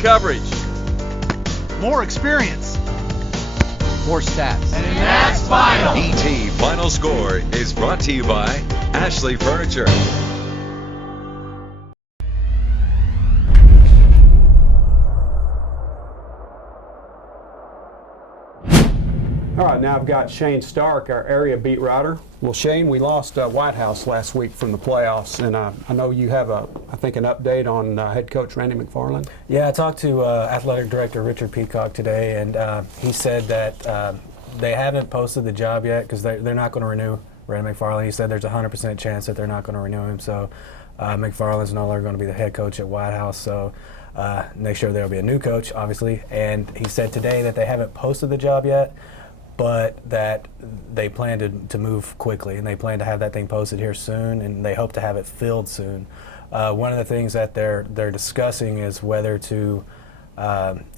coverage. More experience. More stats. And that's final. ET Final Score is brought to you by Ashley Furniture. All right, now I've got Shane Stark, our area beat writer. Well, Shane, we lost White House last week from the playoffs, and I know you have, I think, an update on head coach Randy McFarland. Yeah, I talked to athletic director Richard Peacock today, and he said that they haven't posted the job yet because they're not going to renew Randy McFarland. He said there's a 100% chance that they're not going to renew him, so McFarland's no longer going to be the head coach at White House, so next year there will be a new coach, obviously. And he said today that they haven't posted the job yet, but that they plan to move quickly, and they plan to have that thing posted here soon, and they hope to have it filled soon. One of the things that they're discussing is whether to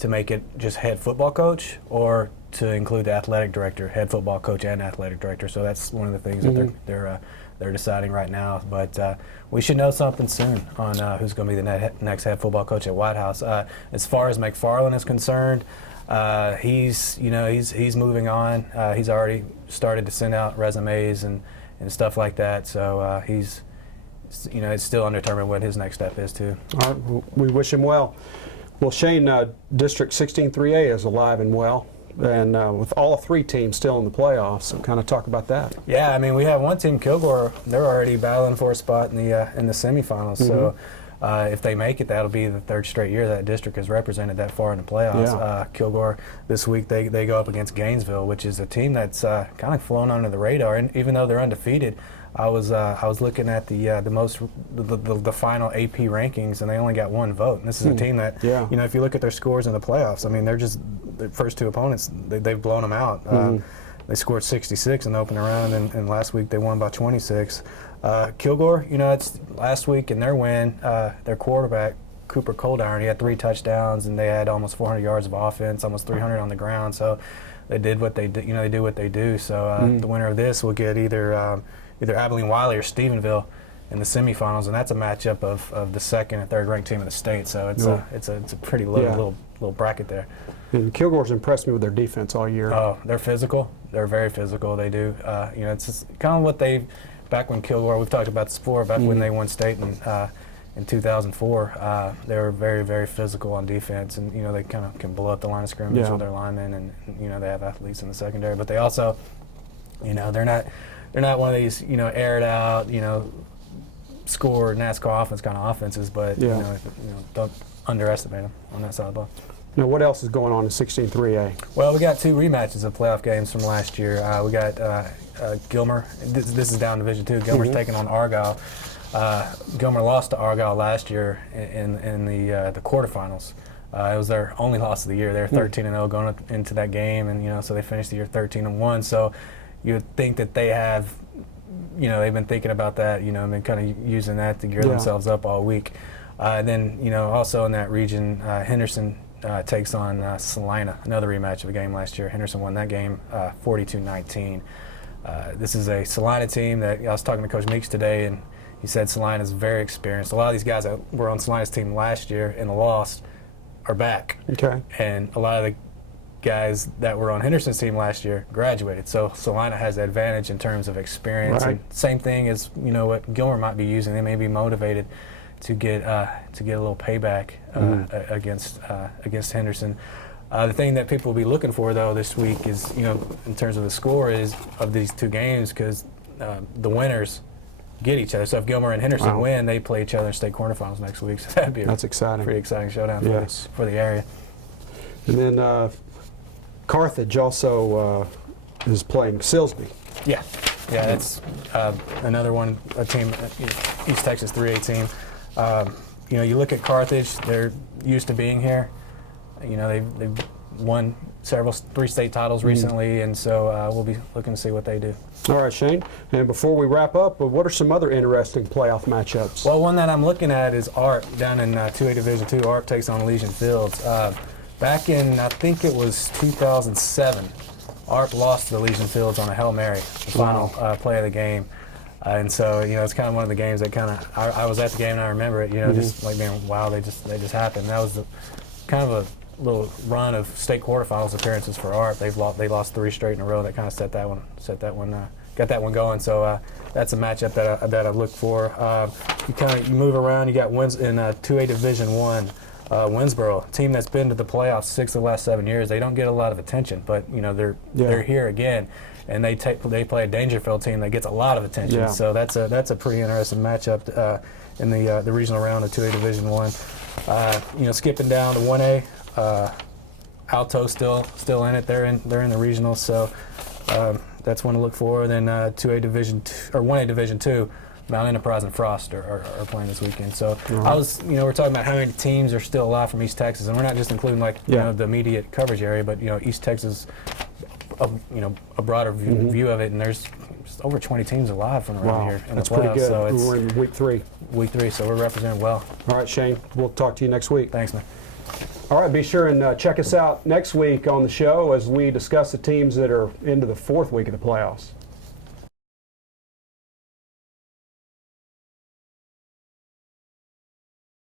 make it just head football coach or to include the athletic director, head football coach and athletic director. So that's one of the things that they're deciding right now. But we should know something soon on who's going to be the next head football coach at White House. As far as McFarland is concerned, he's moving on. He's already started to send out resumes and stuff like that. So he's, it's still undetermined what his next step is too. All right, we wish him well. Well, Shane, District 16-3A is alive and well, and with all three teams still in the playoffs. So kind of talk about that. Yeah, I mean, we have one team, Kilgore. They're already battling for a spot in the semifinals. So. If they make it, that'll be the third straight year that district has represented that far in the playoffs. Yeah. Kilgore this week they go up against Gainesville, which is a team that's kind of flown under the radar. And even though they're undefeated, I was looking at the final AP rankings, and they only got one vote. And this is a team that if you look at their scores in the playoffs, I mean they're just the first two opponents they've blown them out. They scored 66 in the opening round, and last week they won by 26. Kilgore, it's last week in their win, their quarterback, Cooper Coldiron, he had 3 touchdowns, and they had almost 400 yards of offense, almost 300 on the ground. So they did what they did. They do what they do. So the winner of this will get either Abilene Wiley or Stephenville in the semifinals, and that's a matchup of the second and third ranked team in the state. So it's a pretty low little bracket there. And Kilgore's impressed me with their defense all year. Oh, they're physical. They're very physical. They do. It's just kind of what they. Back when Kilgore, we've talked about this before, back when they won state in 2004, they were very, very physical on defense, and they kind of can blow up the line of scrimmage with their linemen, and they have athletes in the secondary, but they also, they're not one of these aired out, score NASCAR offense kind of offenses, but don't underestimate them on that side of the ball. Now, what else is going on in 16-3A? Well, we got 2 rematches of playoff games from last year. We got Gilmer. This is down Division 2. Gilmer's taking on Argyle. Gilmer lost to Argyle last year in the quarterfinals. It was their only loss of the year. They were 13-0 going into that game, and so they finished the year 13-1. So you would think that they have, they've been thinking about that, and been kind of using that to gear themselves up all week. And then also in that region, Henderson takes on Salina, another rematch of a game last year. Henderson won that game 42-19. This is a Salina team that I was talking to Coach Meeks today, and he said Salina is very experienced. A lot of these guys that were on Salina's team last year and lost are back. Okay. And a lot of the guys that were on Henderson's team last year graduated. So Salina has the advantage in terms of experience. Right. And same thing as what Gilmer might be using. They may be motivated to get a little payback against Henderson. The thing that people will be looking for though this week is in terms of the score is of these 2 games, because the winners get each other. So if Gilmer and Henderson win, they play each other in state quarterfinals next week. So that'd be that's exciting. Pretty exciting showdown for the area. And then Carthage also is playing Silsbee. Yeah, that's another one, a team, East Texas 3A team. You look at Carthage; they're used to being here. They've won 3 state titles recently, and so we'll be looking to see what they do. All right, Shane. And before we wrap up, what are some other interesting playoff matchups? Well, one that I'm looking at is ARP down in 2A Division 2. ARP takes on Elysian Fields. Back in, I think it was 2007, ARP lost to Elysian Fields on a Hail Mary, the final play of the game. And so, it's kind of one of the games that I was at the game and I remember it, just like being, wow, they just happened. That was kind of a little run of state quarterfinals appearances for Art. They lost 3 straight in a row. That kind of got that one going. So that's a matchup that I look for. You move around. You got wins in 2A Division I. Winsboro, a team that's been to the playoffs 6 of the last 7 years. They don't get a lot of attention, but they're here again, and they play a Dangerfield team that gets a lot of attention. Yeah. So that's a pretty interesting matchup in the regional round of 2A Division I. Skipping down to 1A, Alto still in it. They're in the regionals, so that's one to look for. Then 2A Division or 1A Division II. Mount Enterprise and Frost are playing this weekend. So we're talking about how many teams are still alive from East Texas, and we're not just including the immediate coverage area, but East Texas, a broader view of it, and there's over 20 teams alive from around here in that's the playoffs. pretty good. So We're in week 3. Week 3, so we're represented well. All right, Shane, we'll talk to you next week. Thanks, man. All right, be sure and check us out next week on the show as we discuss the teams that are into the 4th week of the playoffs.